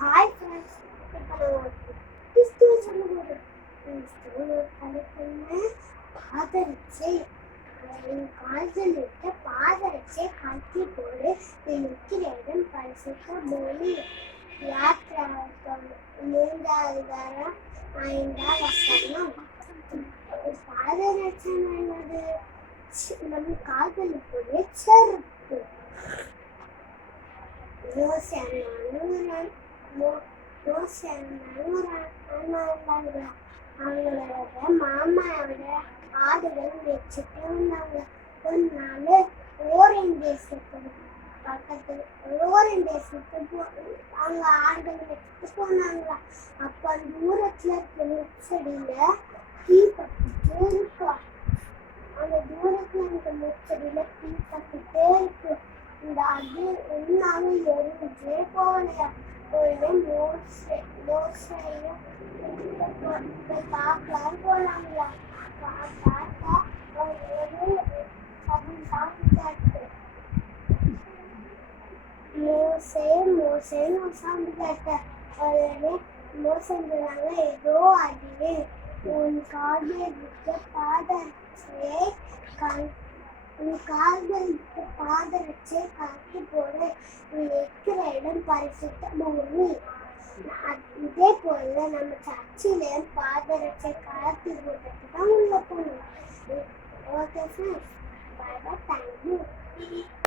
Hi friends, இப்போ நான் ஒரு கிறிஸ்துவ சொல்லும்போது கிறிஸ்துவ தலைப்புன்னு பாதரட்சை என் கால்கள் விட்டு பாதரட்சை கட்டி போடு என் நிற்கிற இடம் பரிசுத்த பூமி. யாத்திரை 3 5 வசனம். பாதரட்சை என்னது? நம்ம கால்களுக்குள்ளே செருப்பு. அவங்களோட மாமாவோட ஆடுகள் வச்சுட்டு இருந்தாங்க. ஒரு நாள் ஓரியன் தேசத்துக்கு அவங்க ஆடுகள் வச்சுட்டு போனாங்களா. அப்ப தூரத்துல முச்செடியில தீ பத்திட்டே இருக்கும். அந்த தூரத்துல இருக்க முச்செடியில தீ பத்திட்டே இருக்கு. இந்த அது என்னாலும் எரிஞ்சே போகலையா. பார்க்கலாம் போனாங்களா. பார்த்தா மோசேன்னு சாமி கேட்டார். உடனே மோசங்கிறாங்க, ஏதோ அடியே உன் காதியை விட்டு பாதரட்சை காட்டி போடு, நீ இருக்கிற இடம் பரிசுத்த பூமி. இதே போல நம்ம சர்ச்சில பாதரட்சை காட்டி போட்டுட்டு தான் உள்ள போகணும். ஓகே ஃப்ரெண்ட்ஸ், பாய் பாய், தேங்க்யூ.